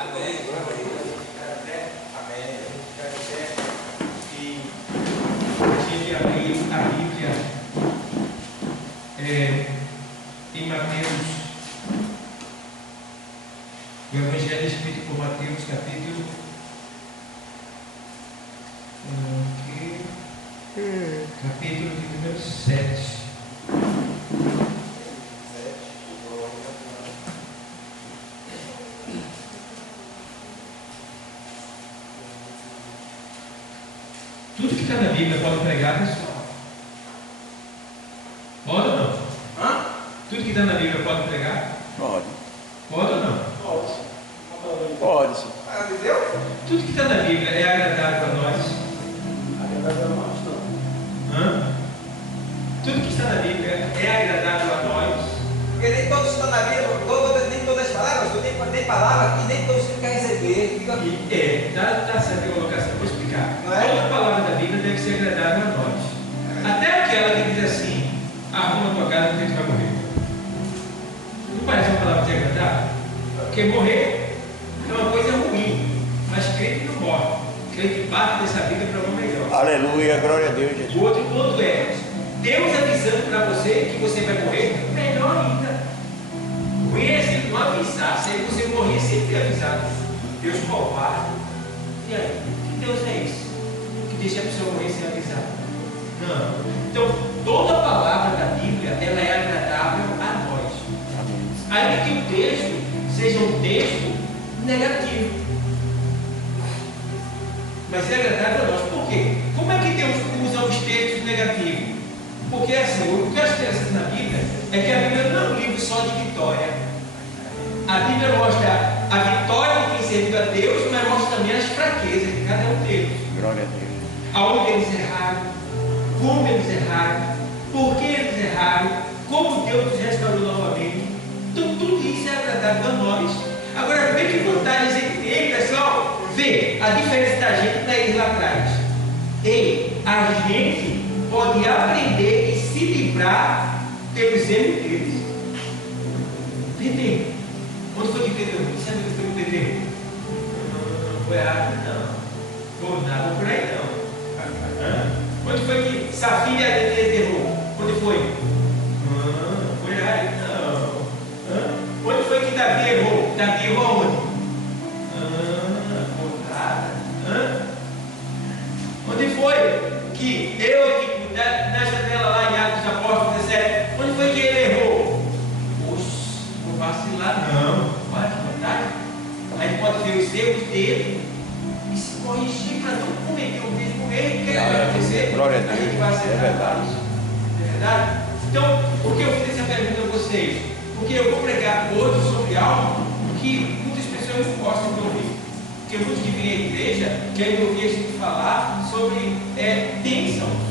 Amém. Amém. E tinha que abrir a Bíblia em Mateus, o Evangelho escrito por Mateus, capítulo de número 7. Tudo que está na Bíblia pode pregar, pessoal? Pode ou não? Hã? Tudo que está na Bíblia pode pregar? Pode. Pode ou não? Pode, sim. Ah, entendeu? Tudo que está na Bíblia é agradável a nós? Hã? Tudo que está na Bíblia é agradável a nós? Porque nem todos estão na Bíblia, nem todas as palavras, nem palavra, e nem todos querem receber. Fica aqui. Tá certa a colocação, vou explicar. Não é? Toda palavra da Bíblia deve ser agradável a nós. Até aquela que diz assim: arruma tua casa porque tu vai morrer. Não parece uma palavra desagradável? Porque morrer é uma coisa ruim, mas crente não morre. Crente parte dessa vida para uma melhor. Aleluia, glória a Deus, Jesus. O outro ponto é: Deus avisando para você que você vai morrer, melhor ainda. Ruim é se não avisar, se você morrer sem ter avisado. Deus covarde. E aí? Que Deus é esse? Que deixa a pessoa morrer sem avisar? Não. Então, toda palavra da Bíblia, ela é agradável a nós. Ainda que o texto seja um texto negativo. Mas é agradável a nós. Por quê? Como é que Deus usa os textos negativos? Porque assim, o que eu acho interessante na Bíblia é que a Bíblia não é um livro só de vitória. A Bíblia mostra a vitória de quem serviu a Deus, mas mostra também as fraquezas de cada um deles. Glória a Deus. Aonde eles erraram, como eles erraram, por que eles erraram, como Deus os restaurou novamente. Então tudo isso é agradável a nós. Agora vê que vantagens entre eles, pessoal. Vê a diferença da gente para eles lá atrás. A gente pode aprender e se livrar pelos erros deles. Entendeu? Onde foi que Pedro? Você sabe que foi que Pedro? Não foi errado, não. Foi nada por aí, não. Onde foi que Safira e Ananias errou? Onde foi? Não foi errado, não. Onde foi que Davi errou? Davi errou aonde? Por nada. Onde foi que eu, na janela lá em Atos dos Apóstolos 17, onde foi que ele errou? Poxa, vou vacilar, não. Olha que vontade. A gente pode ver os erros dele e se corrigir para não cometer o mesmo erro que vai acontecer. Glória a Deus, gente vai acertar. é verdade. É verdade? Então, por que eu fiz essa pergunta a vocês? Porque eu vou pregar hoje sobre algo que muitas pessoas não gostam de ouvir. Porque muitos que vêm à igreja querem ouvir a gente falar sobre bênçãos.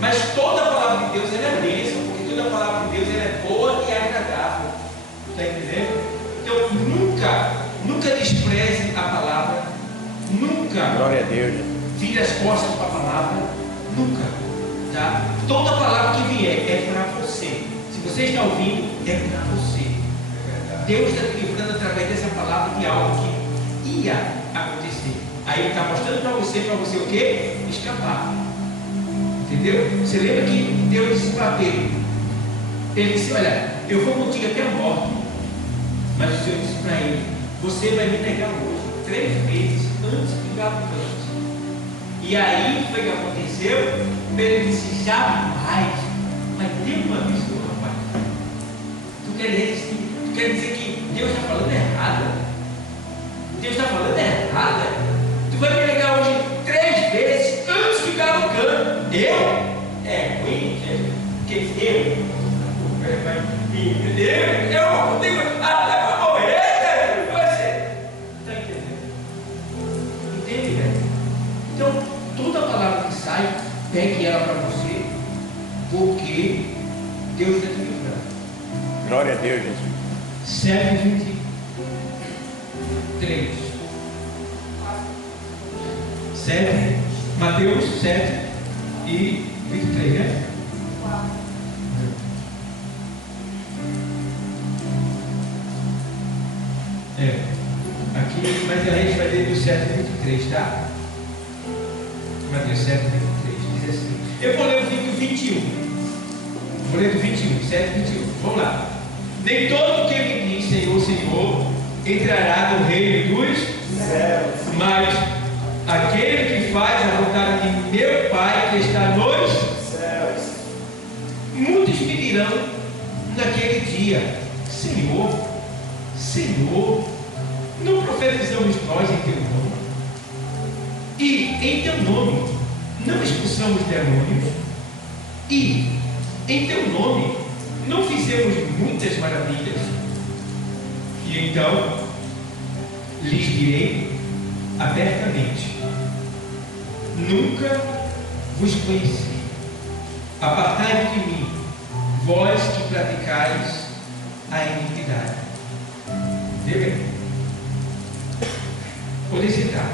Mas toda a palavra de Deus ela é bênção, porque toda a palavra de Deus ela é boa e agradável. Está entendendo? Então nunca despreze a palavra, nunca Glória a Deus, Jesus. vire as costas para a palavra, nunca. Tá? Toda palavra que vier é para você. Se você está ouvindo, é para você. Deus está te livrando através dessa palavra de algo que ia acontecer. Aí Ele está mostrando para você o quê? Escapar. Entendeu? Você lembra que Deus disse para Pedro? Ele disse: olha, eu vou contigo até a morte. Mas o Senhor disse para ele: você vai me negar hoje 3 vezes antes do gigante. E aí foi que aconteceu. Pedro disse: jamais. Mas Deus não avisou, rapaz. Tu quer dizer que Deus está falando errado? Deus está falando errado? Tu vai me negar hoje 3 vezes antes de gigante. Eu? É ruim, porque eu não tenho até para morrer, você está entendendo? Entende, velho? Então, toda palavra que sai, pegue ela para você, porque Deus está te livrando. Glória a Deus, Jesus. 7:23. Mateus 7:23, né? Aqui, mas a gente vai ler do 7:23, tá? Mateus 7:23, diz assim. Eu vou ler o 21. Vou ler do 21, 7:21. Vamos lá. Nem todo que me diz Senhor, Senhor, entrará no reino dos céus, mas aquele que faz a vontade de meu Pai que está nos céus. Muitos me dirão naquele dia: Senhor, Senhor, não profetizamos nós em teu nome? E em teu nome não expulsamos demônios? E em teu nome não fizemos muitas maravilhas? E então lhes direi abertamente: nunca vos conheci. Apartai-vos de mim, vós que praticais a iniquidade. Vê bem. Vou citar.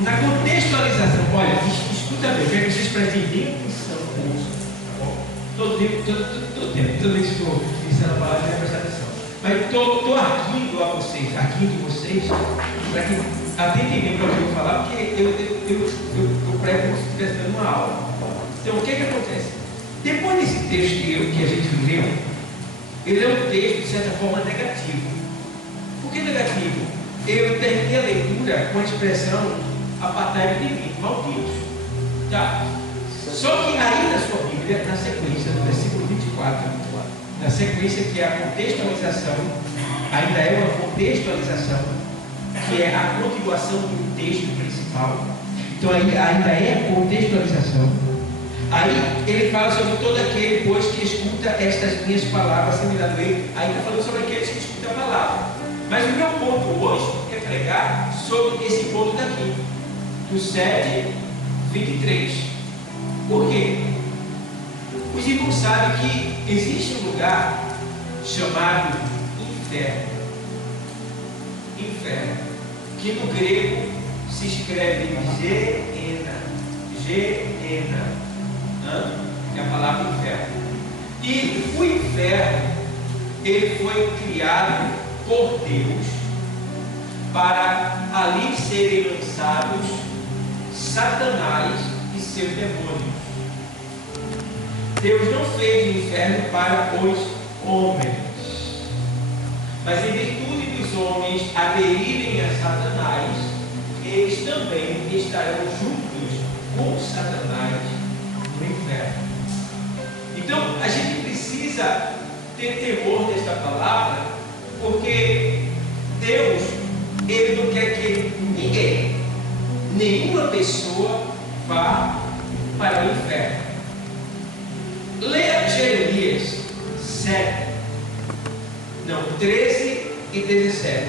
Na contextualização, olha, escuta bem, eu quero que vocês prestem bem atenção no curso, tá bom? Todo tempo que estou ensinando a palavra, eu prestar atenção. Mas estou arguindo a vocês, para que atentem bem para o que eu vou falar, porque eu prego como se estivesse dando uma aula. Então, o que acontece? Depois desse texto que a gente leu, ele é um texto, de certa forma, negativo. Por que negativo? Eu terminei a leitura com a expressão apartai-vos de mim, malditos. Tá? Só que aí na sua Bíblia, na sequência, no versículo 24, na sequência que é a contextualização, ainda é uma contextualização, que é a continuação do texto principal. Então aí ainda é a contextualização. Aí ele fala sobre todo aquele, pois, que escuta estas minhas palavras, semelhante a ele. Aí está falando sobre aqueles que escutam a palavra. Mas o meu ponto hoje é pregar sobre esse ponto daqui, do 7:23. Por quê? Os irmãos sabem que existe um lugar chamado inferno. Inferno, que no grego se escreve Geena, que é a palavra inferno. E o inferno, ele foi criado por Deus para ali serem lançados Satanás e seus demônios. Deus não fez o inferno para os homens, mas em virtude dos homens aderirem a Satanás, eles também estarão juntos com Satanás no inferno. Então a gente precisa ter temor desta palavra, porque Deus, Ele não quer que ninguém, nenhuma pessoa vá para o inferno. Leia Jeremias 13 e 17,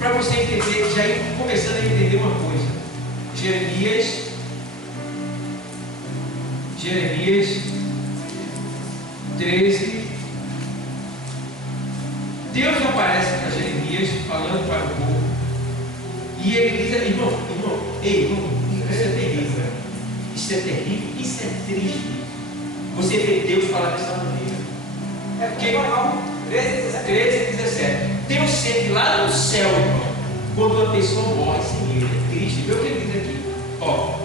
para você entender, já ir começando a entender uma coisa. Jeremias 13. Deus aparece para Jeremias falando para o povo, e ele diz: irmão, isso é terrível, isso é terrível, isso é triste. Você vê Deus falar dessa maneira. Porque 13 e 17. Deus sente lá no céu, irmão, quando uma pessoa morre sem ele. É triste. Vê o que ele diz aqui. Ó,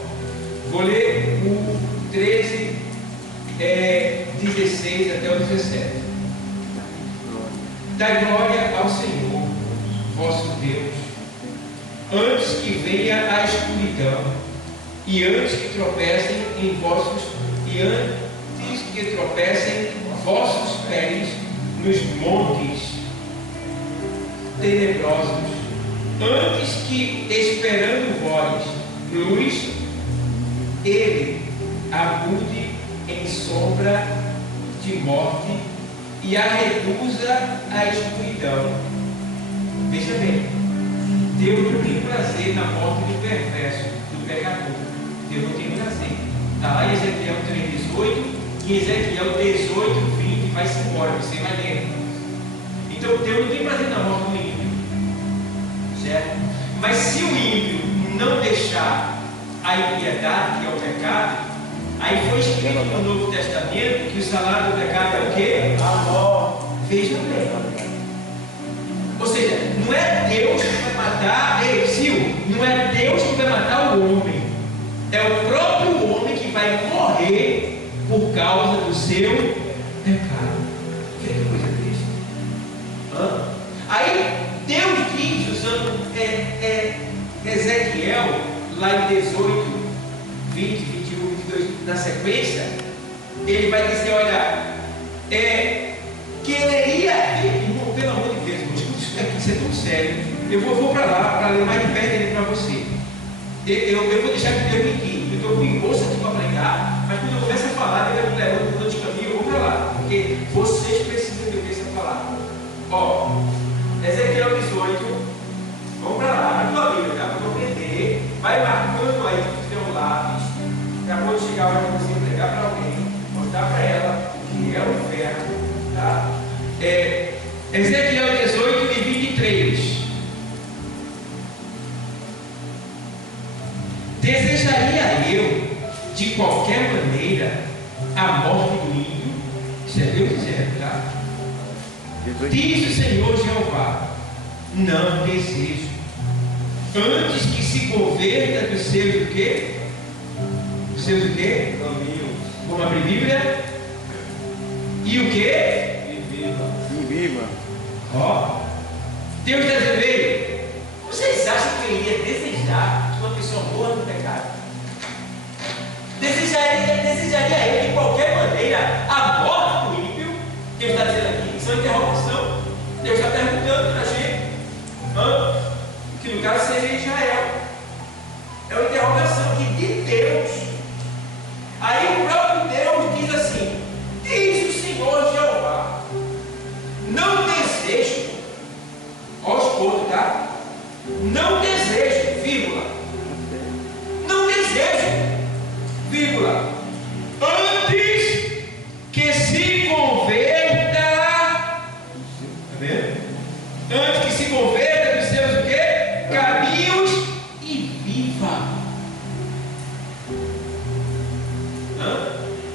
vou ler o 13, 16 até o 17. Dai glória ao Senhor, vosso Deus, antes que venha a escuridão, e antes que tropecem vossos pés nos montes tenebrosos, antes que, esperando vós luz, ele abude em sombra de morte e a reduza à escuridão. Veja bem, Deus não tem prazer na morte do perverso, do pecador. Deus não tem prazer. Está lá em Ezequiel 3:18, e em Ezequiel 18:20, vai-se embora, você vai ler. Então Deus não tem prazer na morte do ímpio, certo? Mas se o ímpio não deixar a impiedade, que é o pecado, aí foi foi escrito no Novo Testamento que o salário do pecado é o quê? Amor. Veja bem. Ou seja, não é Deus que vai matar, não é Deus que vai matar o homem. É o próprio homem que vai morrer por causa do seu pecado. Que coisa triste. Aí Deus diz, usando Ezequiel, lá em 18, 20, 21, 22, na sequência, ele vai dizer, olha, quereria, irmão, pelo amor de Deus, isso é tão sério. Eu vou para lá, para ler mais de perto ele para você. Eu vou deixar que Deus me guie. Eu estou com impulso aqui para pregar, mas quando eu começo a falar, Deus me levando por outro caminho, eu vou para lá, porque vocês precisam de ouvir essa palavra. Ó, Ezequiel 18, vamos para lá, na tua Bíblia, tá? Para aprender, vai marcando aí que tem um lápis, acabou de chegar a hora de você pregar para alguém, mostrar para ela que é o inferno, tá? Ezequiel 18 e 23. Desejaria eu, de qualquer maneira, a morte do ímpio? Isso é Deus dizendo, tá? Diz o Senhor Jeová: não desejo, antes que se converta dos seus o quê? Dos seus o quê? Caminhos. Vamos abrir Bíblia? E o quê? E viva. Ó, Deus deseja. Vocês acham que eu iria desejar que uma pessoa morra no pecado? Desejaria eu de qualquer maneira a morte do ímpio? Deus está dizendo aqui, isso é uma interrogação. Deus está perguntando para a gente, que no caso seria Israel. É uma interrogação aqui de Deus. Aí o próprio Deus diz assim: diz o Senhor Jeová, não desejo, aos poucos, tá? Não desejo, vírgula. Não desejo, vírgula. Antes que se converta, tá vendo? Antes que se converta dos seus o quê? Caminhos e viva.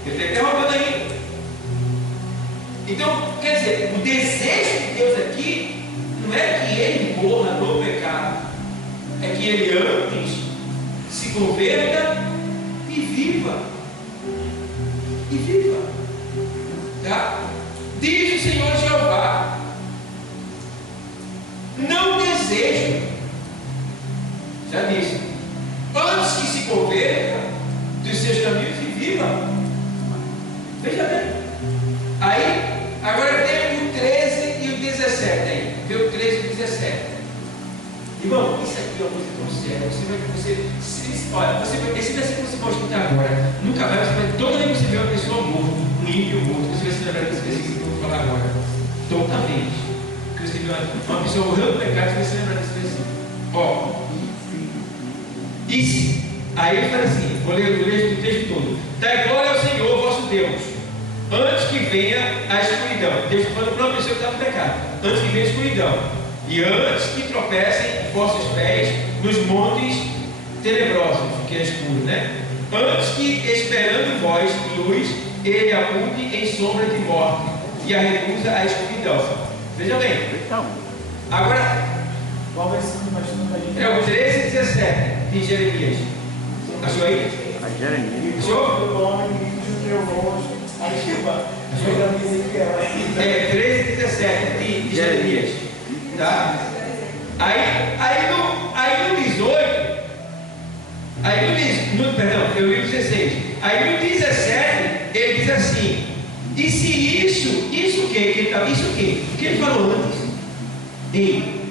Ele está interrogando aí. Então, quer dizer, o desejo de Deus aqui não é que ele morra no pecado, é que ele antes se converta e viva. E viva. Tá? Diz o Senhor Jeová: não desejo, já disse, antes que se converta dos seus caminhos e viva. Veja bem. Aí, agora tem o 13 e o 17 aí. Vê o 13 e o 17. Irmão, isso aqui é uma coisa tão séria. Olha, esse versículo que você pode escutar agora, nunca mais você vai, toda vez que você vê uma pessoa morta, um ímpio morto, você vai se lembrar desse versículo que eu vou falar agora. Totalmente. Que você vê uma pessoa morrendo no pecado, você vai se lembrar desse versículo. Ó. Isso. Aí ele fala assim, vou ler o texto todo. Dai glória ao Senhor, vosso Deus, antes que venha a escuridão. Deus está falando para uma pessoa que está no pecado. Antes que venha a escuridão. E antes que tropecem vossos pés nos montes tenebrosos, que é escuro, né? Antes que, esperando vós luz, ele apunte em sombra de morte e a recusa a escuridão. Veja bem. Agora, Qual versículo nós estamos aí? é o 13 e 17 de Jeremias. Achou aí? A Jeremias. Achou? O homem que teu rosto, a chuva, chega a Ezequiel. 13 e 17 de Jeremias. Tá? Aí no 18, perdão, eu li o 16. Aí no 17, ele diz assim: e se isso o que? Isso o que? O que ele falou antes? Ei,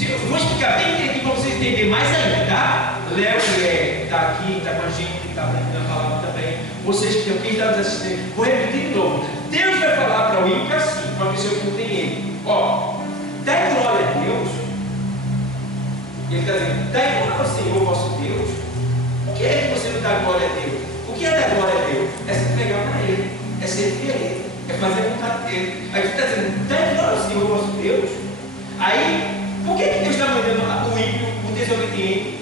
eu vou explicar bem aqui para vocês entenderem mais ainda, tá? Léo, que está aqui, está com a gente, que está aprendendo a palavra também. Vocês que estão, quem está nos assistindo, vou repetir de novo. Deus vai falar para o ímpio assim, para a pessoa que não tem ele: ó, dai glória a Deus. Ele está dizendo: dai glória ao Senhor vosso Deus. O que é que você não dá glória a Deus? O que é dar glória a Deus? É se entregar para Ele, é servir a Ele, é fazer a vontade dele. Aí ele está dizendo: dai glória ao Senhor vosso Deus. Aí, por que Deus está mandando o ímpio, o desobediente,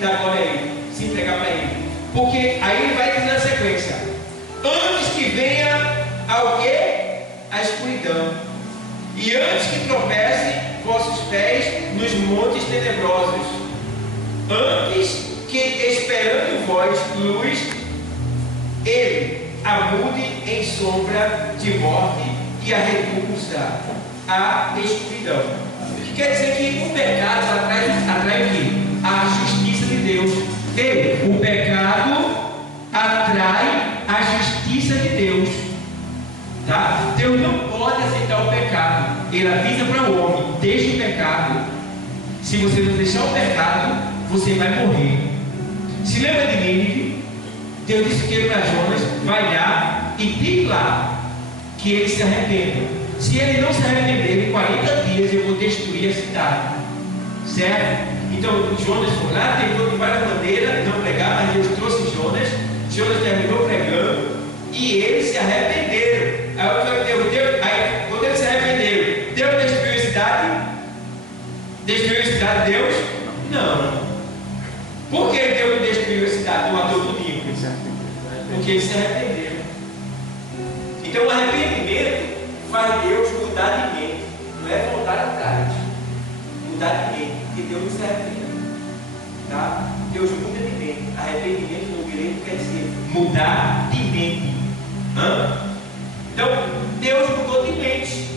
dar glória a Ele, se entregar para Ele? Porque aí ele vai dizer na sequência: escuridão, e antes que tropecem vossos pés nos montes tenebrosos, antes que, esperando vós luz, ele a mude em sombra de morte e a reduza à escuridão. O que quer dizer que o pecado atrai o quê? A justiça de Deus. O pecado atrai a justiça de Deus. Tá? Deus não pode aceitar o pecado. Ele avisa para o homem: deixe o pecado. Se você não deixar o pecado, você vai morrer. Se lembra de Nínive? Deus disse que para Jonas: vai lá e diz lá que ele se arrependa. Se ele não se arrepender, em 40 dias eu vou destruir a cidade. Certo? Então Jonas foi lá, tentou de várias maneiras não pregar, mas Deus trouxe Jonas. Jonas terminou pregando e eles se arrependeram. Aí quando eles se arrependeram, Deus destruiu a cidade? Destruiu a cidade de Deus? Não. Por que Deus não destruiu a cidade? Não matou tudo? Porque eles se arrependeram. Então o arrependimento faz Deus mudar de mente. Não é voltar atrás. Mudar de mente. Porque Deus não se arrepende. Tá? Deus muda de mente. Arrependimento no grego quer dizer mudar de mente. Então Deus mudou de mente.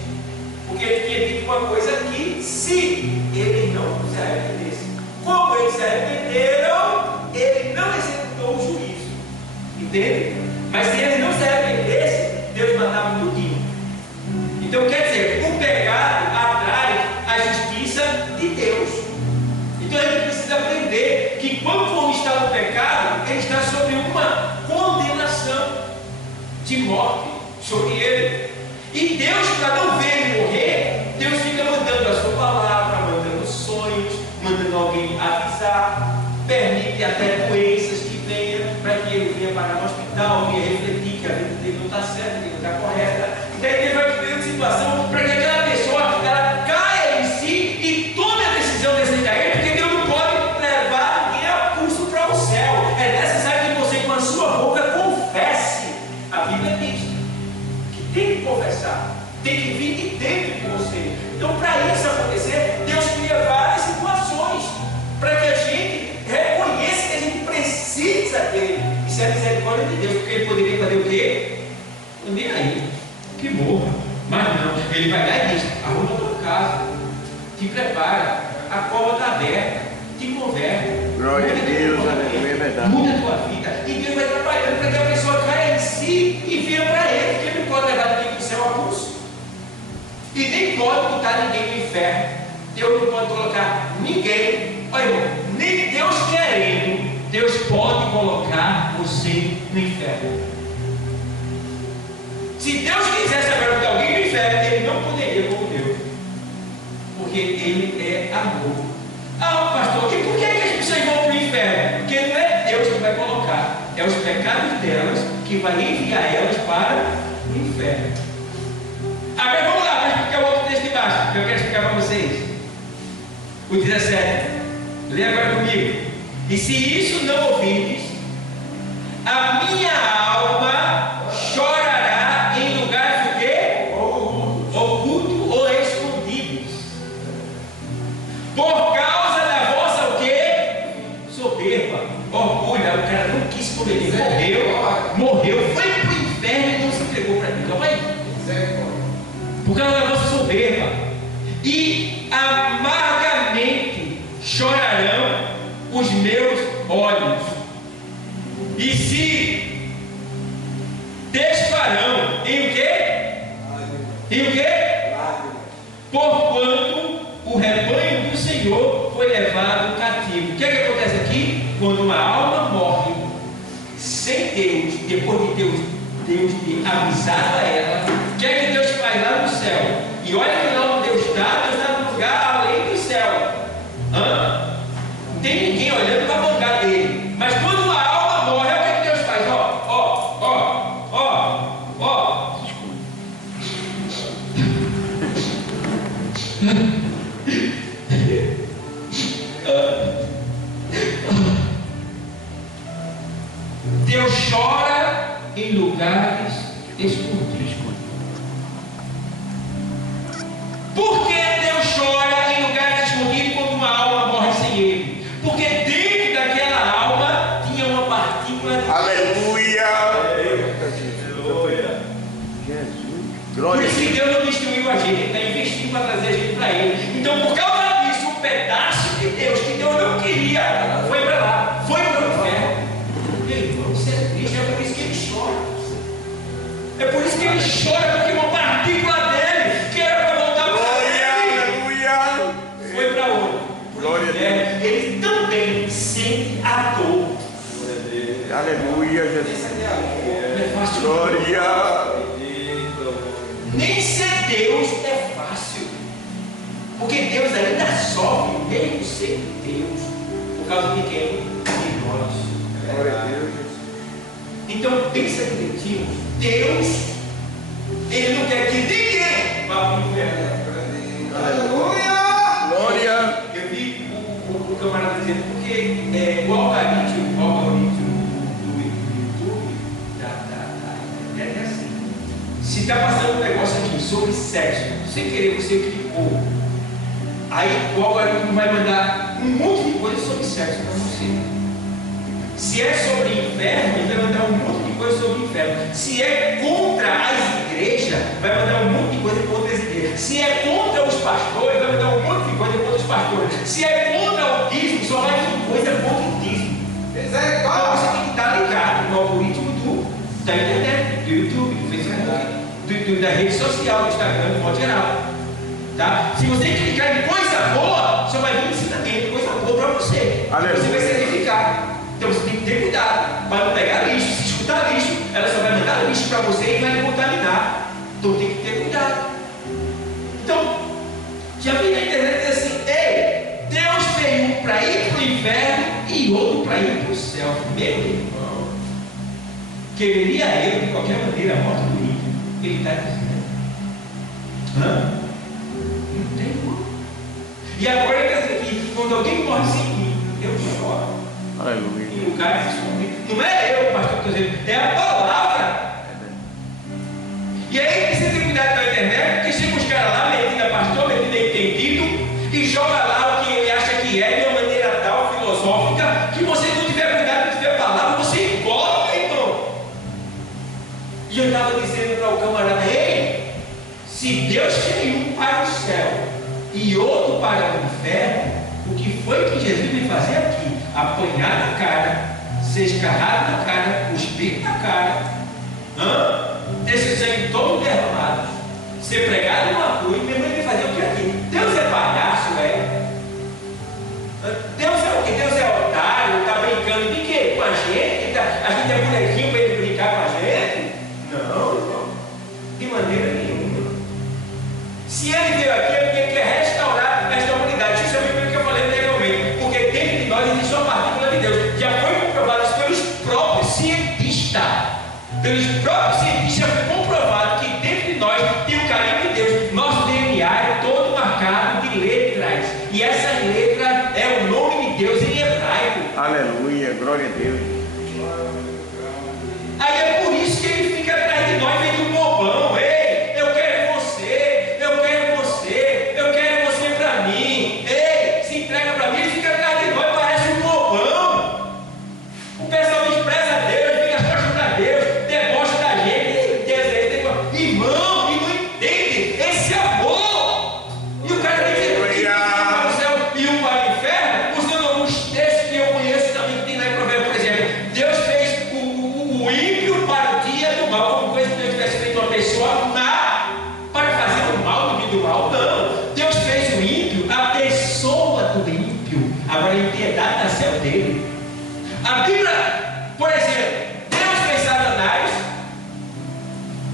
Porque ele tinha dito uma coisa aqui: se eles não se arrependessem. Como eles se arrependeram, ele não executou o juízo. Entende? Mas se eles não se arrependessem, Deus matava tudinho. Então quer dizer, o pecado atrai a justiça de Deus. Então a gente precisa aprender que quando o homem está no pecado, ele está sobre uma condenação de morte sobre ele. E Deus, para não ver ele morrer, Deus fica mandando a sua palavra, mandando sonhos, mandando alguém avisar, permite até doenças que venham, para que ele venha parar no hospital, venha refletir que a vida dele não está certa, que não está correta. E daí ele vai criando situação para que aquela pessoa ela caia em si e tome a decisão de aceitar ele, porque Deus não pode levar ninguém a pulso para o céu. É necessário que você com a sua boca confesse. A Bíblia diz que tem que confessar, tem que vir de dentro de você. Então, para isso acontecer, Deus cria várias situações para que a gente reconheça que a gente precisa dele. Isso é a misericórdia de Deus, porque ele poderia fazer o quê? Nem aí, que morra. Mas não, ele vai lá e diz: arruma a tua casa, te prepara, a cova está aberta, te converte. Glória a Deus, é verdade. Muda a tua vida. E Deus vai trabalhando para que a pessoa caia em si e venha para ele, porque ele não pode levar ninguém para o céu a pulso. E nem pode botar ninguém no inferno. Deus não pode colocar ninguém. Olha, irmão, nem Deus querendo, Deus pode colocar você no inferno. Se Deus quisesse agora botar alguém no inferno, ele não poderia como Deus. Porque ele é amor. Ah, pastor, e por que as pessoas vão para o inferno? Porque não é Deus que vai colocar, é os pecados delas que vai enviar elas para o inferno. Agora vamos lá para explicar o outro texto embaixo, que eu quero explicar para vocês. O 17. Lê agora comigo. E se isso não ouvirdes, a minha alma chorará em lugares o quê? Oculto ou escondidos. Por causa da vossa o quê? Soberba, orgulho. O cara não quis comer, morreu, foi para o inferno e não se entregou para Deus. Calma aí. Por causa da vossa soberba, e amargamente chorarão os meus olhos, e se desfarão em o quê? Em o quê? Porquanto o rebanho do Senhor foi levado cativo. O que é que acontece aqui? Quando uma alma morre sem Deus, depois de Deus ter avisado a ela, o que é que Deus faz lá no céu? E olha que lá onde Deus está no lugar além do céu. Não tem ninguém olhando para a boca dele. Mas quando uma alma morre, o que é que Deus faz? Deus chora em lugares escondidos. Aleluia. Jesus. Por Glória a isso que Deus. Deus não destruiu a gente, Ele está investindo para trazer a gente para Ele. Então, por causa disso, um pedaço de Deus que Deus não queria foi para lá, foi para o inferno. Meu irmão, isso é triste, é por isso que ele chora. É por isso que ele chora, porque uma partícula dele, que era para voltar para ele, Aleluia. foi para onde? Glória a Deus. Ele também sente a dor. Aleluia, Jesus. Não é fácil. Glória. Nem ser Deus é fácil. Porque Deus ainda sofre, mesmo sendo Deus, por causa de quem? De nós. Glória a Deus. Então pensa direitinho. Deus, Ele não quer que ninguém vá para o inferno. Aleluia. Glória. Eu vi o camarada dizendo, porque o algoritmo do YouTube, é assim. Se está passando um negócio aqui sobre sexo, sem querer você clicou, aí o algoritmo vai mandar um monte de coisa sobre sexo para você. Se é sobre inferno, ele vai mandar um monte de coisa sobre inferno. Se é contra as igrejas, vai mandar um monte de coisa contra as igrejas. Se é contra os pastores, vai mandar um monte de coisa contra os pastores. Se é contra o dízimo, só vai vir coisa contra o dízimo. Então você tem que estar ligado no algoritmo da internet, do YouTube, do Facebook, da rede social, do Instagram, de modo geral. Tá? Se você clicar em coisa boa, só vai vir ensinamento, coisa boa para você. Aleluia. Você vai ser edificado. Então você tem que ter cuidado para não pegar lixo. Se escutar lixo, ela só vai mandar lixo para você e vai contaminar. Então tem que ter cuidado. Então, já vi na internet dizer assim: ei, Deus fez um para ir para o inferno e outro para ir para o céu. Meu irmão, quereria ele de qualquer maneira a morte do ímpio. Ele está dizendo: não tem como. E agora ele está dizendo que quando alguém morre sem mim, eu choro. Aleluia. Em lugares escondidos. Não é eu, pastor, que estou dizendo, é a palavra. E aí precisa ter cuidado com a internet, porque chega os caras lá, metido a pastor, metido a entendido, e joga lá o que ele acha que é, de uma maneira tal, filosófica, que você não tiver cuidado, não tiver palavra, você engole, irmão. E eu estava dizendo para o camarada: ei, se Deus fez um para o céu e outro para o inferno, o que foi que Jesus veio fazer aqui? Apanhar na cara, ser escarrado na cara, cuspir na cara, ter seu sangue todo derramado, ser pregado numa cruz. Minha mãe veio fazer o que aqui? Deus é palhaço, é? Deus é o que? Deus é otário, está brincando de quê? Com a gente? A gente é bonequinho para ele brincar com a gente? Não, irmão, de maneira nenhuma. Se ele veio aqui é porque ele quer restaurar esta humanidade. Justamente pelo que eu falei anteriormente. Porque dentro de nós existe uma partícula de Deus. Já foi comprovado isso pelos próprios cientistas. Pelos próprios cientistas foi comprovado que dentro de nós tem o carinho de Deus. Nosso DNA é todo marcado de letras. E essas letras é o nome de Deus em hebraico. Aleluia. Glória a Deus. Aí é por isso que ele fica atrás de nós, feito um bobão. Ei, eu quero você, eu quero você, eu quero você para mim. Ei, se entrega para mim, ele fica atrás de nós, parece um bobão. O pessoal despreza Deus, fica as costas para Deus, debocha da gente, irmão, e não entende esse amor. E o cara vai dizer que para o céu e um para o inferno, usando alguns textos que eu conheço também, que tem lá em Provérbios, por exemplo. Deus fez o ímpio para o dia do mal, como coisa que Deus tivesse feito uma pessoa má para fazer o mal no dia do mal. Não, Deus fez o ímpio, a pessoa do ímpio. Agora a impiedade nasceu dele. A Bíblia, por exemplo, Deus fez Satanás.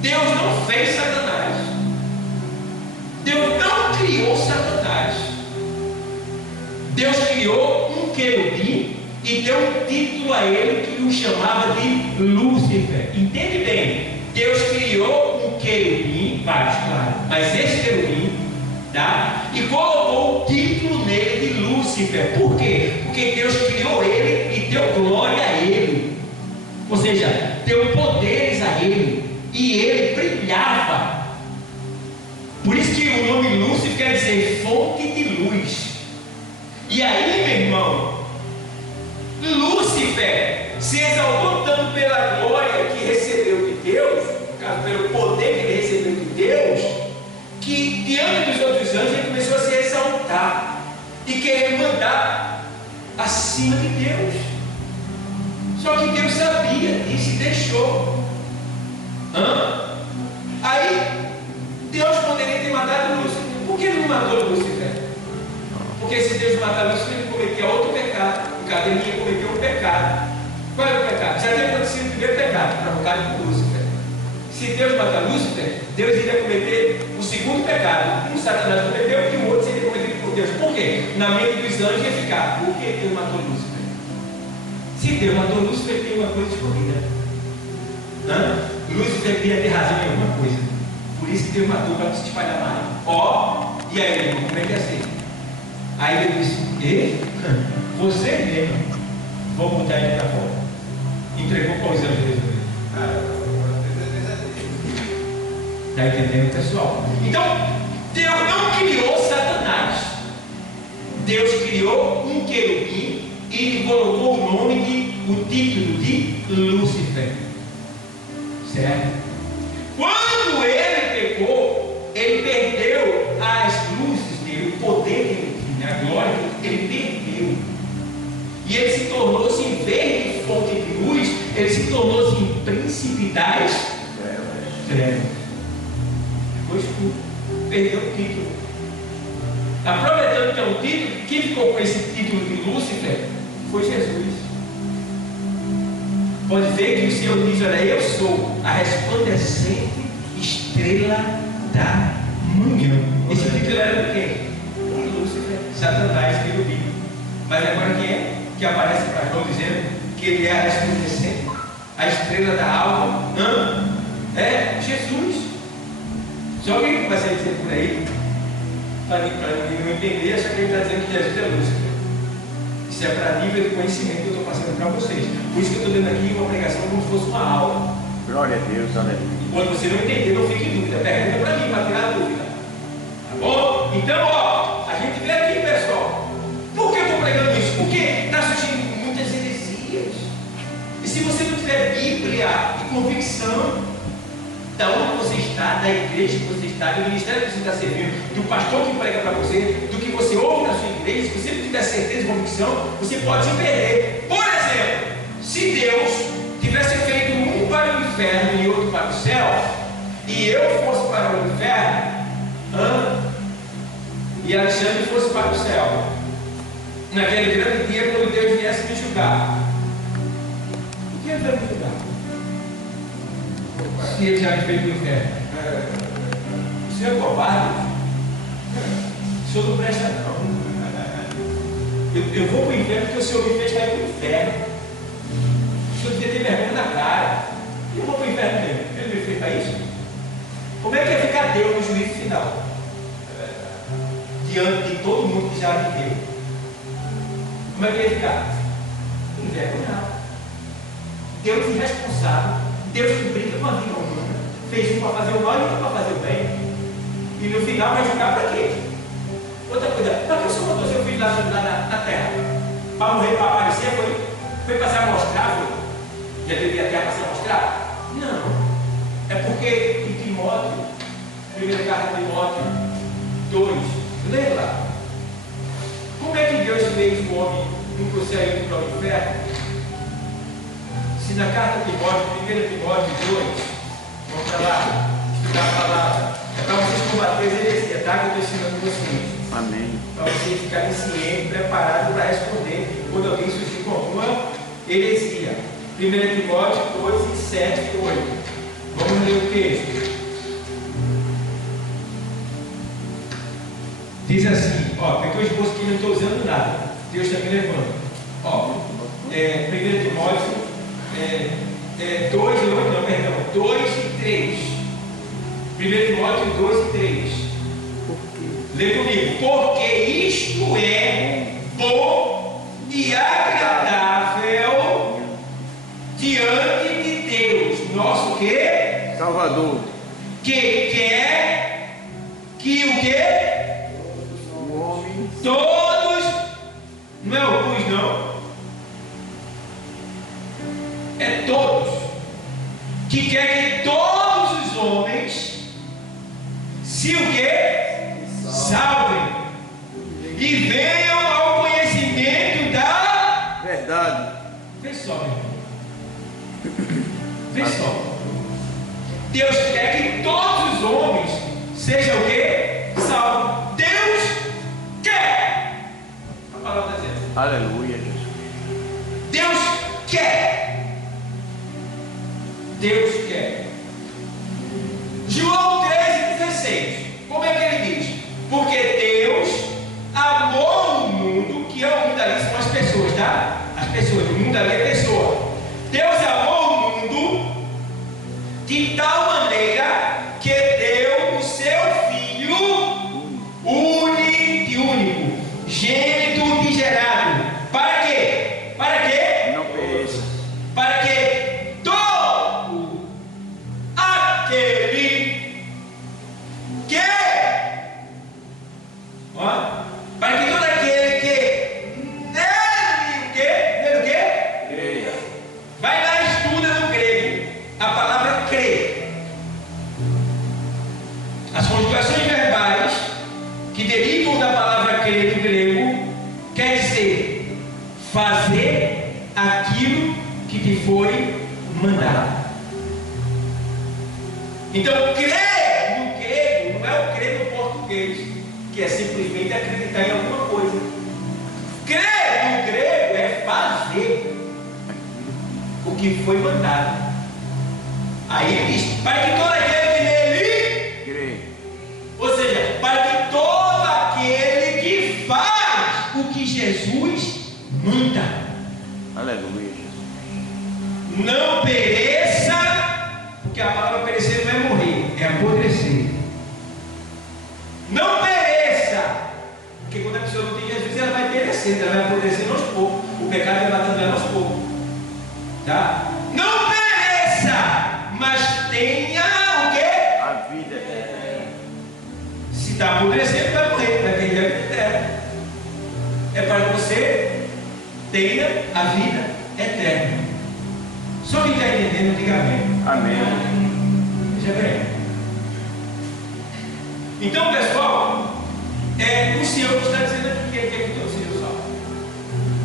Deus não fez Satanás. Deus não criou Satanás. Deus criou um querubim e deu um título a ele que o chamava de Lúcifer. Entende bem? Deus criou um querubim, vários, claro, mas esse querubim, tá? E colocou o título nele de Lúcifer. Por quê? Porque Deus criou ele e deu glória a ele. Ou seja, deu poderes a ele. E ele brilhava. Por isso que o nome Lúcifer quer dizer fonte de luz. E aí, meu irmão, Lúcifer se exaltou tanto matou Lúcifer? Porque se Deus matar Lúcifer, ele cometia outro pecado. O caso ele ia cometer um pecado. Qual era o pecado? Já tinha acontecido o primeiro pecado, provocado por Lúcifer. Se Deus matar Lúcifer, Deus iria cometer o segundo pecado. Um Satanás cometeu e o outro seria cometido por Deus. Por quê? Na mente dos anjos ia ficar: por que Deus matou Lúcifer? Se Deus matou Lúcifer, tem uma coisa escondida. Lúcifer queria ter razão em alguma coisa. Por isso que Deus matou, para não se espalhar mais. E aí, irmão, como é que é assim? Aí ele disse: você mesmo, vou botar ele para fora. Entregou para os anjos de Deus. Está entendendo, pessoal? Então, Deus não criou Satanás. Deus criou um querubim e lhe colocou o título de Lúcifer. Certo? Quando ele pecou, ele perdeu as luzes dele, o poder que ele tinha, a glória que ele perdeu. E ele se tornou-se, em vez de fonte de luz, ele se tornou-se em príncipe das trevas. Ficou escuro, perdeu o título. Aproveitando que é um título, quem ficou com esse título de Lúcifer foi Jesus. Pode ver que o Senhor diz: olha, eu sou a resplandecente estrela da manhã. Esse título era do quê? Lúcifer, Satanás, querubim. Mas agora quem é que aparece para João dizendo que ele é a resplandecente, a estrela da alva? É Jesus. Se alguém começa a dizer por aí, para ninguém não entender, acha que ele está dizendo que Jesus é Lúcifer. Isso é para nível de conhecimento que eu estou passando para vocês. Por isso que eu estou dando aqui uma pregação como se fosse uma aula. Glória a Deus, aleluia. Quando você não entender, não fique em dúvida. Pergunta para mim, para tirar a dúvida. Tá bom? Então, a gente vê aqui, pessoal. Por que eu estou pregando isso? Porque está surgindo muitas heresias. E se você não tiver Bíblia e convicção da onde você está, da igreja que você está, do ministério que você está servindo, do pastor que prega para você, do que você ouve na sua igreja, se você não tiver certeza e convicção, você pode se perder. Por exemplo, se Deus tivesse feito um para o inferno e outro para o céu, e eu fosse para o inferno, e Alexandre fosse para o céu, naquele grande dia, quando Deus viesse me julgar, o que ele vai me julgar? Se ele já me fez para o inferno, o senhor é covarde, o senhor não presta não. Eu vou para o inferno porque o senhor me fez cair para o inferno. O senhor devia ter vergonha na cara. Eu vou para o inferno mesmo. Ele me fez para isso? Como é que ia ficar Deus no juízo final? Diante de todo mundo que já viveu. Como é que ia ficar? Envergonhado. Deus irresponsável. Deus que brinca com a vida humana. Fez um para fazer o mal e outro para fazer o bem. E no final vai julgar para quê? Outra coisa, para que o senhor botou seu filho lá na terra? Para morrer, para aparecer? Foi para se amostrar? Já devia ter para se amostrar? Não. É porque em Timóteo, primeira carta de Timóteo 2, lê lá. Como é que Deus fez o homem um para o céu e um para o inferno? Se na carta de Timóteo, 1 Timóteo 2, vamos para lá, estudar a palavra. É para vocês combaterem as heresias, tá? Que eu estou ensinando vocês. Amém. Para vocês ficarem cientes, preparados para responder quando alguém surgir com alguma heresia. 1 Timóteo 2, 7 e 8. Vamos ler o texto. Diz assim, porque o esboço aqui não estou usando nada. Deus está me levando. 1 Timóteo 2 e 3. 1 Timóteo 2 e 3. Lê comigo. Porque isto é bom e agradável diante de Deus, nosso quê? Salvador. Que quer que o quê? O homem. Todos, não é alguns não, é todos, que quer que todos os homens se o quê? Salvem e venham ao conhecimento da Verdade. Vê só, meu irmão. Vê só. Deus quer que todos os homens sejam o quê? Salvos. Deus Aleluia, Jesus. Deus quer. Deus quer. João 13,16. Como é que ele diz? Porque Deus amou o mundo, que é o mundo ali, são as pessoas, tá? As pessoas, o mundo ali é pessoa. Deus amou o mundo de tal maneira que deu o seu Filho único, gênito e gerado. Para quê? Para quê? Não pereça. Para que todo aquele que, ó, para que todo aquele que nele o quê? Creia. Vai lá e estuda no grego a palavra crer. As conjugações verbais que derivam da palavra crer do grego quer dizer fazer aquilo que te foi mandado. Então, crer no grego não é o crer no português, que é simplesmente acreditar em alguma coisa. Crer no grego é fazer o que foi mandado. Aí ele diz: para que todo aquele que nele, Creia. ou seja, para que todo aquele que faz o que Jesus manda, Aleluia, Jesus. não pereça, porque a palavra perecer não é morrer, é apodrecer. Não pereça, porque quando a pessoa não tem Jesus, ela vai perecer, ela vai apodrecer aos poucos. O pecado vai matando ela aos poucos. Tá? Não pereça, mas tenha o quê? A vida é. Se está apodrecendo, vai morrer, vai perder a vida eterna. É para que você tenha a vida eterna. Só quem está entendendo, diga amém. Amém. Veja bem. Então, pessoal, o Senhor que está dizendo aqui que ele quer que todos sejam salvos.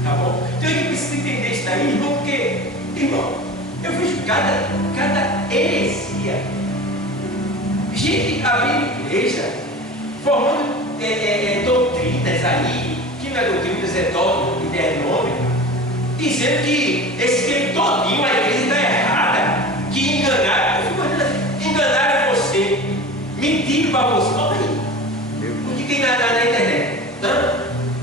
Tá bom? Então a gente precisa entender isso daí, irmão, porque, irmão, eu vejo cada heresia. Gente abrindo igreja, formando doutrinas aí, que não é doutrinas, é dogma, ideia de nome, dizendo que esse tempo todinho a igreja está errada, que enganaram, eu fico imaginando assim, enganaram você, mentiram para você. Olha aí, o que tem na internet?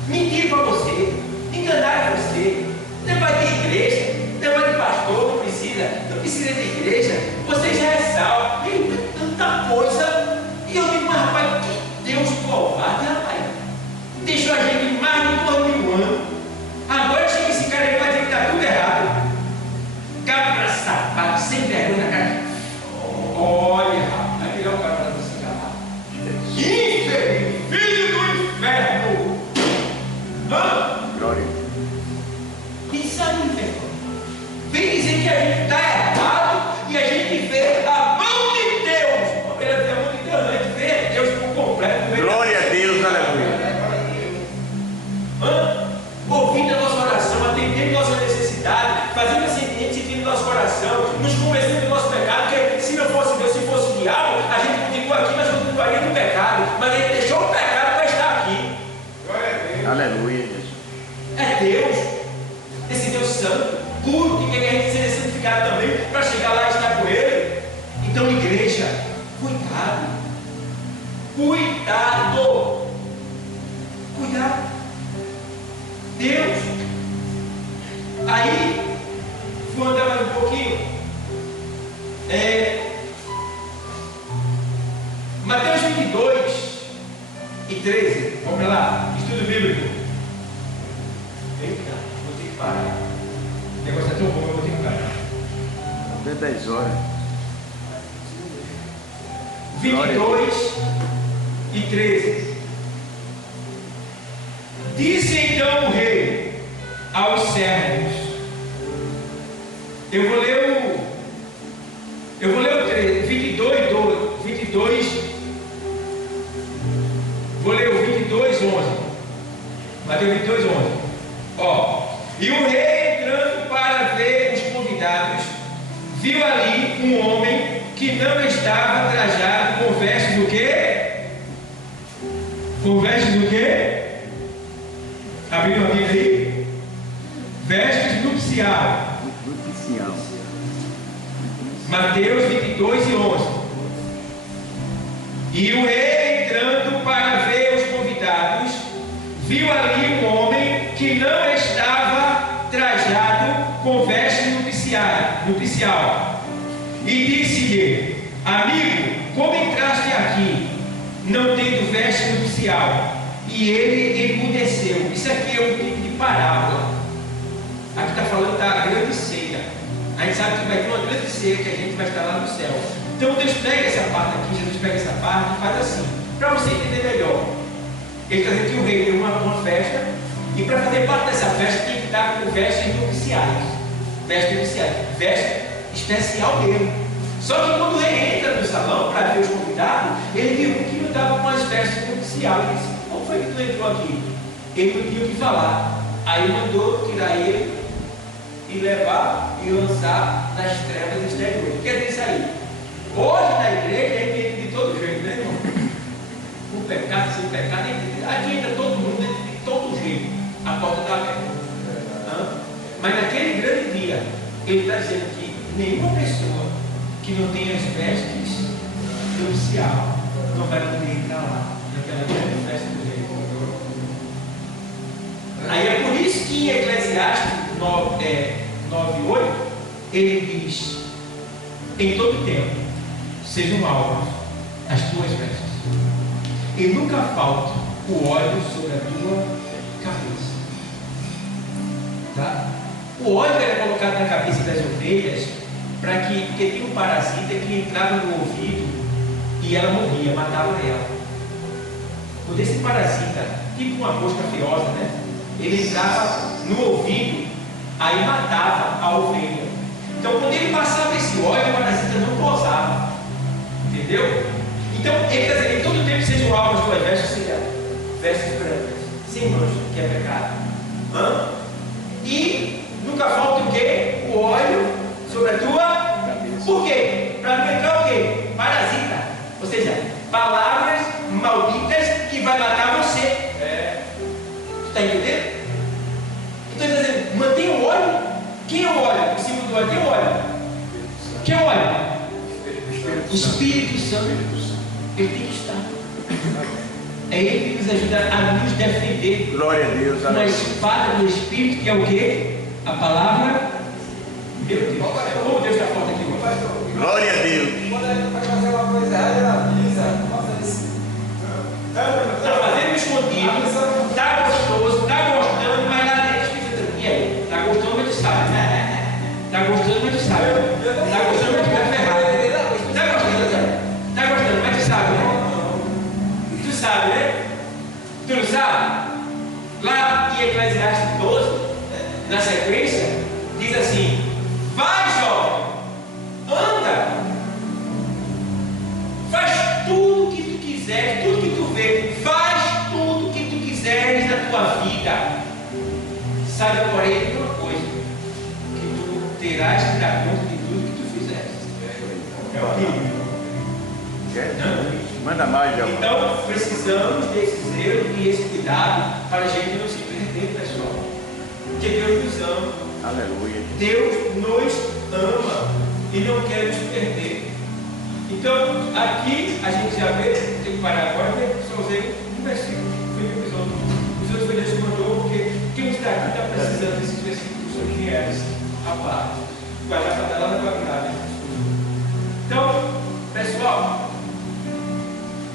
Mentiram para você, enganaram você. Não vai ter igreja, não vai ter pastor, não precisa de igreja, você já é salvo. Tanta coisa. E eu digo, mas rapaz, que Deus covarde, rapaz. Deixou a gente mais de 2000 anos. Agora chega esse cara aí e vai dizer que está tudo errado. Cabra safado, sem vergonha na cara. Olha, rapaz, vai virar o cara para você enganar. Infeliz, filho do inferno. Glória. Isso aí, irmão. Vem dizer que a gente está errado e a gente vê a mão de Deus. A mão de Deus, a gente vê Deus por completo. Glória a Deus, aleluia. Ouvindo a nossa oração, atendendo a nossa necessidade, fazendo assim, sentindo nosso coração, nos convencendo do nosso pecado, porque se não fosse Deus, se fosse o diabo, a gente continua aqui, mas continuaria no pecado. Mas ele deixou o pecado para estar aqui. Aleluia, Jesus. É Deus, esse Deus santo, puro, que quer que a gente seja santificado também, para chegar lá e estar com Ele. Então, igreja, cuidado, cuidado, cuidado. Deus, aí, vou andar mais um pouquinho. Mateus 22 e 13, vamos para lá, estudo bíblico. Eita, vou ter que parar. O negócio é tão bom, eu vou ter que parar. Até 10 horas. 22 e 13. Disse então o rei aos servos. Eu vou ler o 13, 22, vou ler o 22, 11. Mateus 22, 11. E o rei, entrando para ver os convidados, viu ali um homem que não estava trajado com vestes do quê? Com vestes do quê? Abriu a Bíblia aí? nupcial. Nupcial. Mateus 22 e 11. E o rei, entrando para ver os convidados, viu ali um homem que não estava trajado com veste nupcial. E disse-lhe: amigo, como entraste aqui, não tendo veste nupcial? E ele emudeceu. Isso aqui é um tipo de parábola. Aqui está falando da grande ceia. A gente sabe que vai ter uma grande ceia que a gente vai estar lá no céu. Então Deus pega essa parte aqui, Jesus pega essa parte e faz assim, para você entender melhor. Ele está dizendo que o rei deu uma festa, e para fazer parte dessa festa tem que estar com vestes nupciais. Vestes nupciais, veste especial dele. Só que quando o rei entra no salão para ver os convidados, ele viu que não estava com as vestes nupciais. Ele disse: como foi que tu entrou aqui? Ele não tinha o que falar. Aí mandou tirar ele e levar e lançar nas trevas exteriores. Quer dizer isso aí? Hoje na igreja a gente entra de todo jeito, né, irmão? Com pecado, sem pecado, aqui entra todo mundo, entra de todo jeito. A porta está aberta. Mas naquele grande dia, ele está dizendo que nenhuma pessoa que não tenha as vestes nupcial não vai poder entrar lá, naquela grande festa do rei. Aí é por isso que em Eclesiastes 9:8 ele diz: em todo tempo sejam alvas as tuas vestes, e nunca falte o óleo sobre a tua cabeça. Tá? O óleo era colocado na cabeça das ovelhas porque tinha um parasita que entrava no ouvido e ela morria, matava ela. Quando esse parasita, tipo uma mosca feiosa, né? Ele entrava no ouvido, aí matava a ovelha. Então quando ele passava esse óleo, o parasita não pousava. Entendeu? Então ele está dizendo: em todo tempo sejam alvas as tuas vestes, ou seja, vestes brancas, sem mancha, que é pecado. E nunca falta o quê? O óleo sobre a tua cabeça. Por quê? Para não entrar o quê? Parasita. Ou seja, palavras malditas que vai matar você. Está entendendo? Então ele está dizendo: mantenha o óleo. Quem é o óleo? Em cima do óleo tem o óleo. Quem é o óleo? O Espírito Santo. Ele tem que estar. É ele que nos ajuda a nos defender. Glória a Deus. Uma espada do Espírito, que é o quê? A palavra. Meu Deus. Como Deus está forte aqui, irmão. Glória a Deus. Quando a gente vai fazer uma coisa errada, ela avisa. Não faça isso. Está fazendo escondido, está gostoso, está gostando, mas lá dentro fica. E aí? Está gostando, mas tu sabe, né? Está gostando, mas tu sabe. Está gostando, mas tu vai ferrar. Está gostando, mas tu sabe, né? Tu sabe, né? Tu não sabe? Lá em Eclesiastes 12, na sequência, diz assim: vai, jovem, anda, faz tudo que tu quiseres, tudo que tu vê, faz tudo que tu quiseres na tua vida. Saiba, porém, de uma coisa: que tu terás que dar conta de tudo que tu fizeres. É horrível. Manda mais, Jeová. Então, precisamos desse zelo e esse cuidado para a gente não se perder, pessoal. Porque Deus nos ama. Aleluia. Deus nos ama e não quer nos perder. Então, aqui a gente já vê, tem que parar agora, só usei um versículo, foi o episódio. Os outros foi Deus que mandou, porque quem está aqui está precisando desses versículos sobre eles, a parte. Vai já estar lá na tua grade. Então, pessoal,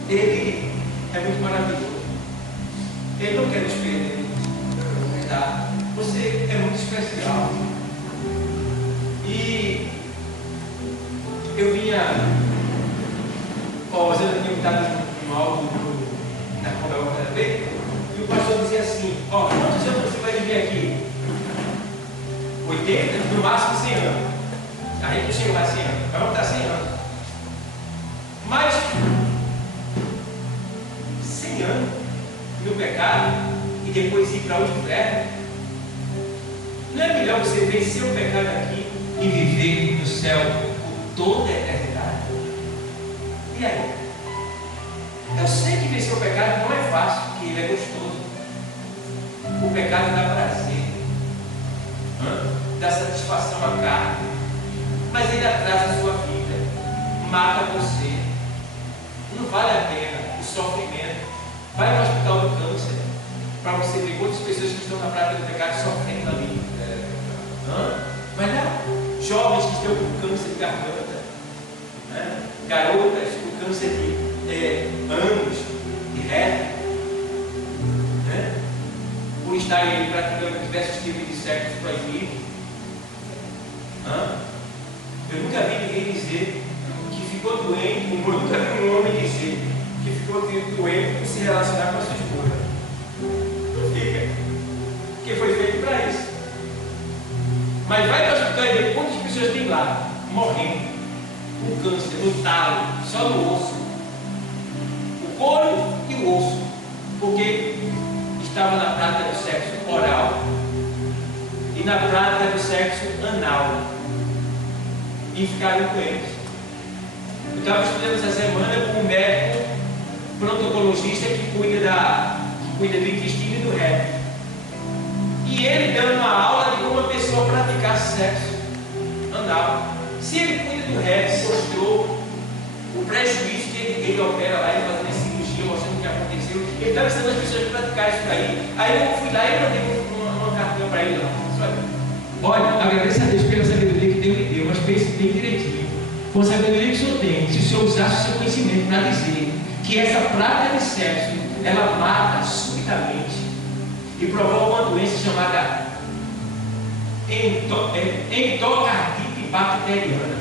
ele é muito maravilhoso. Ele não quer nos perder. Tá? Você é muito especial. E eu vinha, às vezes eu tinha estado no algo na Congal TV, e o pastor dizia assim: quantos anos você vai viver aqui? 80, no máximo 100 anos. A gente não chega mais 100 anos, vamos estar 100 anos. Mas 100 anos no pecado e depois ir para o inferno, não é melhor você vencer o pecado aqui e viver no céu por toda a eternidade? E aí? Eu sei que vencer o pecado não é fácil, porque ele é gostoso. O pecado dá prazer. dá satisfação à carne, mas ele atrasa a sua vida, mata você. Não vale a pena o sofrimento. Vai no hospital do câncer para você ver quantas pessoas que estão na prática do pecado sofrendo ali. Vai lá, jovens que estão com câncer de garganta, né? Garotas com câncer de ânus, de reto, né? Por estarem praticando diversos tipos de sexo proibido. Eu nunca vi ninguém dizer que ficou doente, eu nunca vi um homem dizer que ficou doente por se relacionar com a sua esposa. Não fica, porque foi feito para isso. Mas vai no hospital e vê quantas pessoas tem lá, morrendo, com câncer, no talo, só no osso, o couro e o osso, porque estava na prática do sexo oral e na prática do sexo anal, e ficaram doentes. Eu estava estudando essa semana com um médico protocologista que cuida do intestino e do reto. E ele dando uma aula de como a pessoa praticar sexo anal. Se ele cuida do reto, mostrou o prejuízo que ele opera lá, ele fazendo cirurgia, mostrando o que aconteceu. Ele estava ensinando as pessoas a praticar isso daí. Aí eu fui lá e mandei uma cartinha para ele lá. Olha, agradeço a Deus pela sabedoria que Deus me deu, mas pense bem direitinho. Com a sabedoria que o Senhor tem, se o Senhor usasse o seu conhecimento para dizer que essa prática de sexo, ela mata subitamente e provoca uma doença chamada endocardite bacteriana.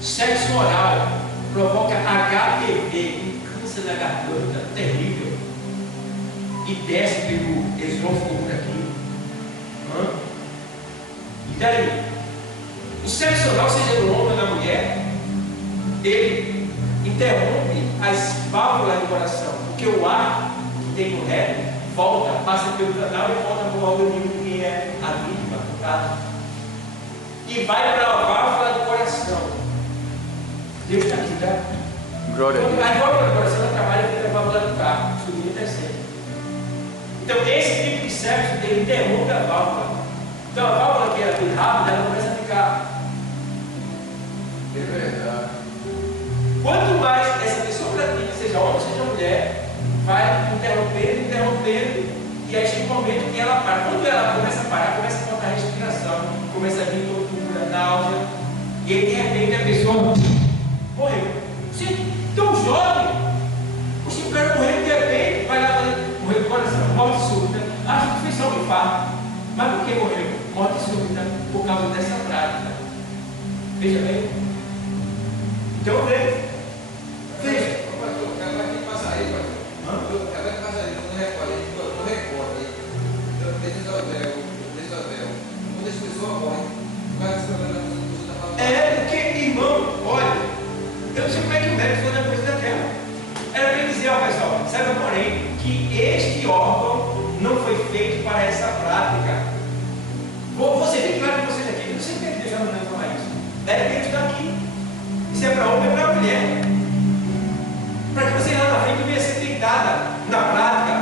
Sexo oral provoca HPV, um câncer da garganta terrível, e desce pelo esôfago por aqui. E daí? O sexo oral, seja do homem ou da mulher, ele interrompe as válvulas do coração, porque o ar que tem no reto volta, passa pelo canal e volta para o organismo que é a língua, no caso, e vai para a válvula do coração. Deus está aqui, tá? Glória a Deus. A válvula do coração ela trabalha com a válvula do carro, subindo e descendo. Então, esse tipo de sexo ele interrompe a válvula. Então, a válvula que era bem rápida, ela começa a ficar. É verdade. Quanto mais essa pessoa pratica, seja homem, seja mulher, vai interrompendo, e aí chega um momento que ela para. Quando ela começa a parar, começa a faltar respiração, começa a vir tortura, náusea, e aí, de repente a pessoa morreu. Sim, tão jovem, o Chico cara morreu de repente, vai lá, morreu do coração, morte súbita. Acho que foi só um infarto. Mas por que morreu? Morte súbita por causa dessa prática. Veja bem. Então, veja. Pastor, ela vai ter que passar aí, pastor. Ela vai passar aí, não recorda aí. Quando as pessoas morrem, vai se trabalhar com você está falando. Porque, irmão, olha, eu não sei como é que o médico foi na coisa daquela. Era para dizer, ó pessoal, saiba porém que este órgão não foi feito para essa prática. Você vê que lá de vocês aqui, eu não sei porque Deus já não vai falar isso. Deus está aqui. Isso é para homem e para mulher. Para que você lá na frente venha ser tentada na prática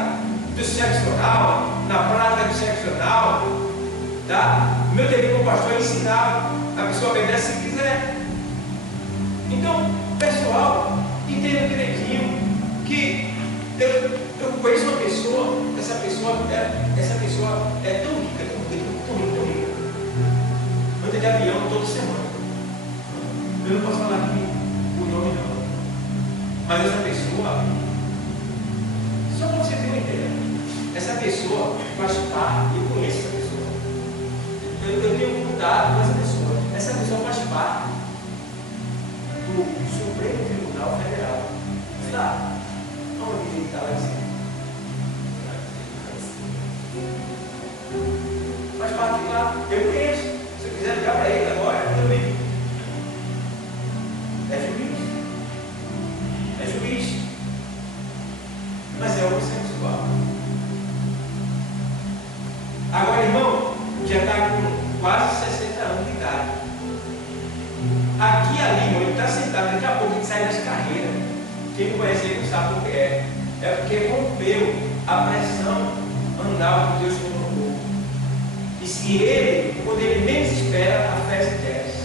do sexo oral, na prática do sexo anal. Tá? Meu dever como pastor é ensinar a pessoa a beber se quiser. Então, pessoal, entenda direitinho que eu conheço uma pessoa, essa pessoa é tão rica, tão rica. Anda de avião toda semana. Eu não posso falar aqui o nome não. Mas essa pessoa, só para você ter uma ideia, essa pessoa faz parte, eu conheço essa pessoa. Eu tenho contato com essa pessoa. Essa pessoa faz parte do Supremo Tribunal Federal. Está? Onde ele está lá em cima? Faz parte de lá. Eu conheço. Se eu quiser ligar para ele agora, eu também. É juiz. Mas é homossexual. Agora, irmão, já está com quase 60 anos de idade. Aqui ali, irmão, ele está sentado, daqui a pouco ele sai das carreiras. Quem não conhece ele não sabe o que é. É porque rompeu a pressão anal que Deus colocou. E se ele, quando ele menos espera, a fé se desce.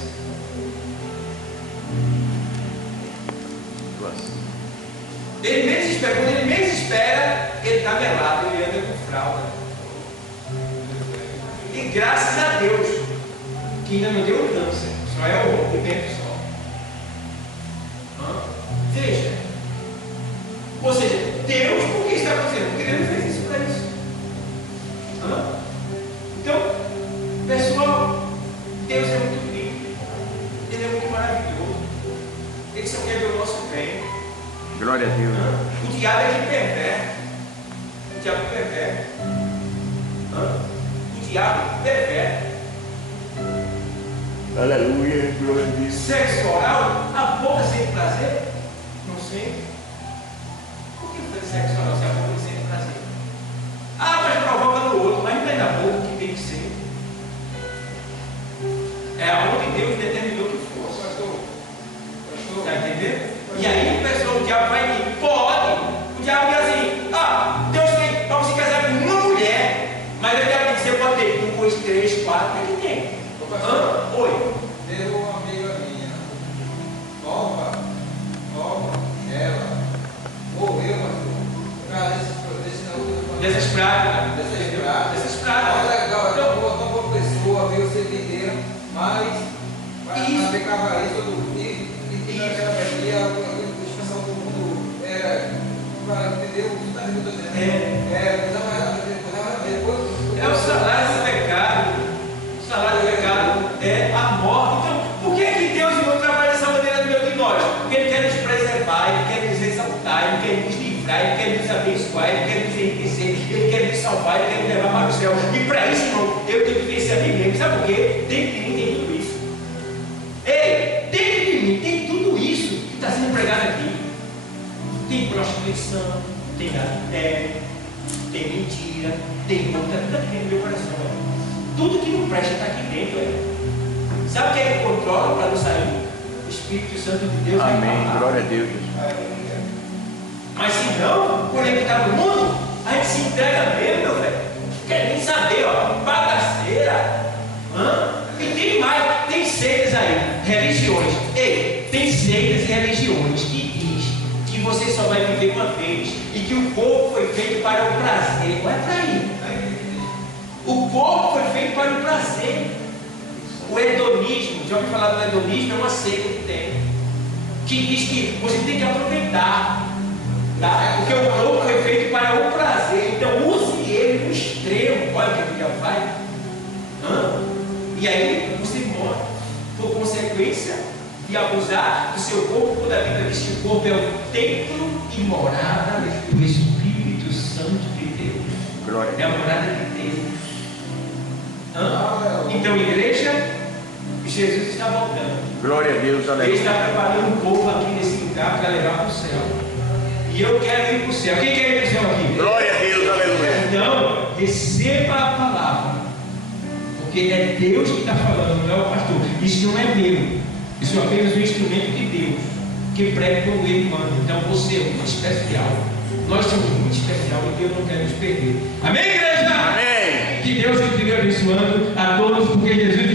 Ele menos espera, quando ele menos espera, ele está melado, ele anda com fralda. E graças a Deus, que ainda não deu câncer, só é o rompimento só. Veja, ou seja, Deus, por que está acontecendo? Porque Deus fez isso para isso. Então, pessoal, Deus é muito lindo, Ele é muito maravilhoso, Ele só quer ver o nosso bem. Glória a Deus. O diabo é que perverte. O diabo perverte. O diabo perverte. Aleluia, glória a Deus. Sexo oral, a boca sem prazer? Não sei. Por que foi sexo oral se a boca sem prazer? Mas provoca no outro, mas não é na boca que tem que ser. É aonde Deus determinou que fosse. Está entendendo? E aí o pessoal, o diabo vai vir, pode. O diabo diz assim: Deus tem para você casar com uma mulher, mas o diabo diz: você pode ter 2, 3, 4, o que tem? Oi. Teve uma amiga minha, nova, ela morreu, por causa Dessas práticas. Dessas práticas. É legal, ela botou uma pessoa, veio ser mineira, mas para ter cavalista e que naquela bebia, a expressão do mundo era, para entender o que está dizendo. É o salário do pecado. O salário do pecado é a morte. Então, por que Deus não trabalha dessa maneira no meio de nós? Porque Ele quer nos preservar, Ele quer nos exaltar, Ele quer nos livrar, Ele quer nos abençoar, Ele quer nos enriquecer, Ele quer nos salvar, Ele quer nos levar para o céu. E para isso, irmão, eu tenho que vencer a mim mesmo. Sabe por quê? Dentro de mim tem tudo isso. Ei, dentro de mim tem tudo isso que está sendo pregado aqui. Tem prostituição, tem adultério, tem mentira, tem roubo, está tudo aqui dentro do meu coração. Tudo que não presta está aqui dentro. Sabe o que é que controla para não sair? O Espírito Santo de Deus. Amém, glória a Deus. Mas se não, quando ele está no mundo, a gente se entrega mesmo, meu velho. Quer nem saber, bagaceira. E tem mais, tem seitas aí, religiões. Ei, tem seitas e religiões que diz que você só vai viver uma vez e que o corpo foi feito para o prazer. Vai para aí. O corpo foi feito para o prazer. O hedonismo, já ouviu falar do hedonismo? É uma seita que diz que você tem que aproveitar. Tá? Porque o corpo foi feito para o prazer. Então use ele no extremo. Olha o que o diabo faz. E aí você morre por consequência de abusar do seu corpo, quando a Bíblia diz que o corpo é o templo e morada do Espírito Santo de Deus. Glória. É a morada de Deus. Então, igreja, Jesus está voltando. Glória a Deus, Ele aleluia. está preparando um povo aqui nesse lugar para levar para o céu. E eu quero ir para o céu. Quem quer ir para o céu aqui? Glória a Deus, aleluia. Então, receba a palavra. Porque é Deus que está falando, não é o pastor. Isso não é meu. Isso é apenas um instrumento de Deus, que prega como Ele manda. Então você é muito especial. Nós somos muito especial e Deus não quer nos perder. Amém, igreja? Amém. Que Deus continue abençoando a todos, porque Jesus